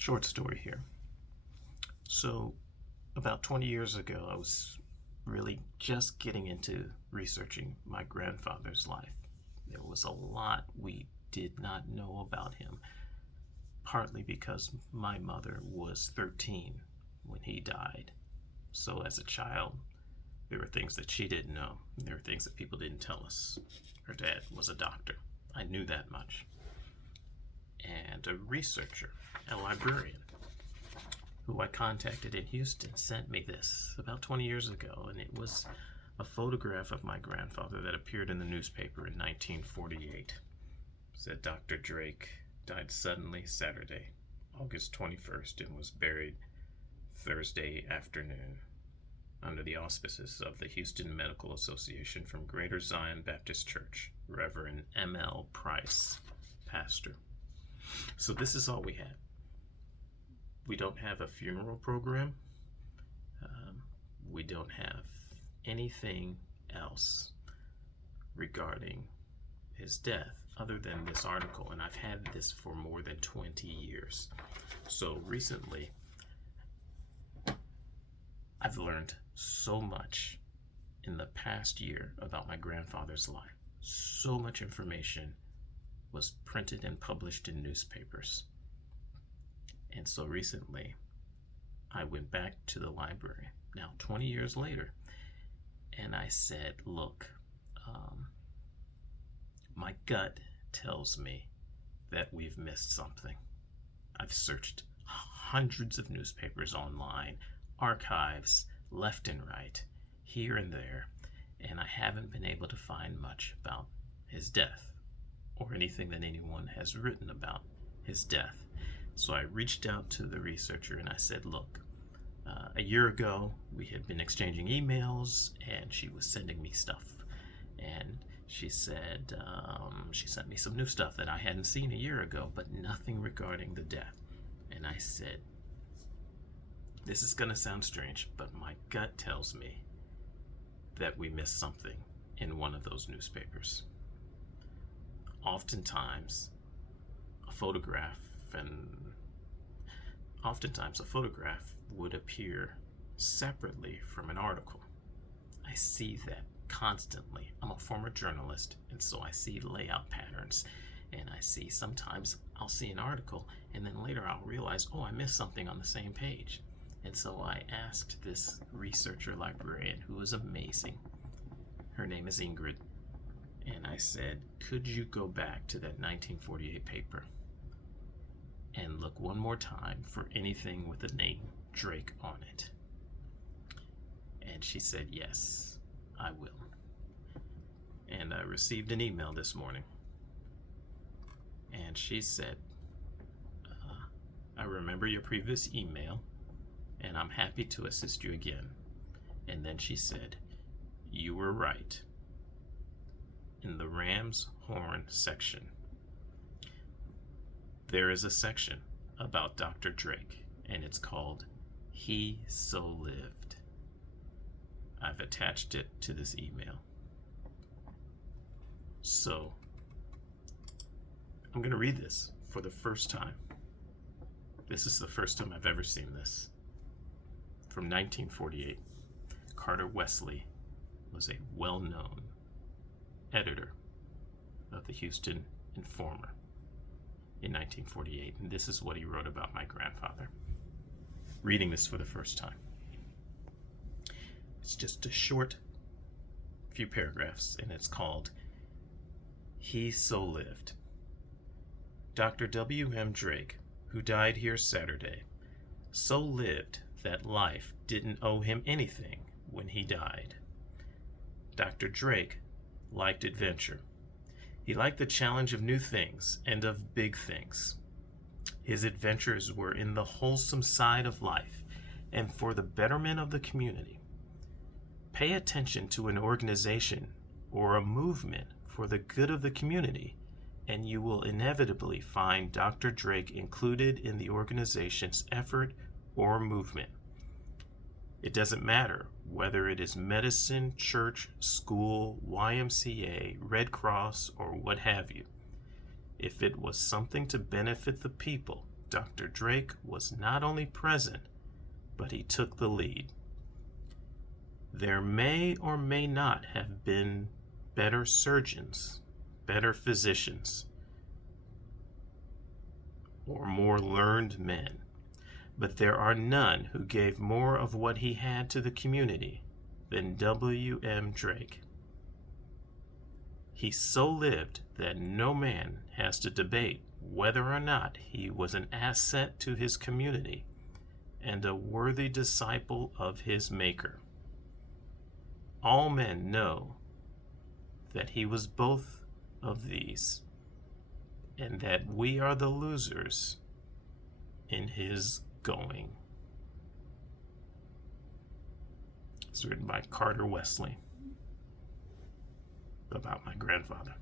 Short story here. So, about 20 years ago, I was really just getting into researching my grandfather's life. There was a lot we did not know about him, partly because my mother was 13 when he died. So, as a child, there were things that she didn't know. There were things that people didn't tell us. Her dad was a doctor. I knew that much. And a researcher, a librarian, who I contacted in Houston, sent me this about 20 years ago, and it was a photograph of my grandfather that appeared in the newspaper in 1948. It said Dr. Drake died suddenly Saturday, August 21st, and was buried Thursday afternoon under the auspices of the Houston Medical Association from Greater Zion Baptist Church, Reverend M.L. Price, pastor. So this is all we had. We don't have a funeral program. We don't have anything else regarding his death other than this article, and I've had this for more than 20 years. So recently, I've learned so much in the past year about my grandfather's life. So much information was printed and published in newspapers. And so recently, I went back to the library, now 20 years later, and I said, look, my gut tells me that we've missed something. I've searched hundreds of newspapers online, archives, left and right, here and there, and I haven't been able to find much about his death or anything that anyone has written about his death. So I reached out to the researcher and I said, look, a year ago we had been exchanging emails and she was sending me stuff. And she said, she sent me some new stuff that I hadn't seen a year ago, but nothing regarding the death. And I said, this is going to sound strange, but my gut tells me that we missed something in one of those newspapers. Oftentimes a photograph would appear separately from an article. I see that constantly. I'm a former journalist, and so I see layout patterns, and I see sometimes I'll see an article and then later I'll realize, oh, I missed something on the same page. And so I asked this researcher librarian, who is amazing, her name is Ingrid, and I said, could you go back to that 1948 paper and look one more time for anything with the name Drake on it? And she said, yes, I will. And I received an email this morning, and she said, I remember your previous email, and I'm happy to assist you again. And then she said, you were right. In the Ram's Horn section, there is a section about Dr. Drake, and it's called He So Lived. I've attached it to this email. So, I'm going to read this for the first time. This is the first time I've ever seen this. From 1948, Carter Wesley was a well-known editor of the Houston Informer in 1948, and this is what he wrote about my grandfather. Reading this for the first time. It's just a short few paragraphs, and it's called He So Lived. Dr. W.M. Drake, who died here Saturday, so lived that life didn't owe him anything when he died. Dr. Drake liked adventure. He liked the challenge of new things and of big things. His adventures were in the wholesome side of life and for the betterment of the community. Pay attention to an organization or a movement for the good of the community, and you will inevitably find Dr. Drake included in the organization's effort or movement. It doesn't matter whether it is medicine, church, school, YMCA, Red Cross, or what have you. If it was something to benefit the people, Dr. Drake was not only present, but he took the lead. There may or may not have been better surgeons, better physicians, or more learned men, but there are none who gave more of what he had to the community than W.M. Drake. He so lived that no man has to debate whether or not he was an asset to his community and a worthy disciple of his Maker. All men know that he was both of these, and that we are the losers in his going. It's written by Carter Wesley about my grandfather.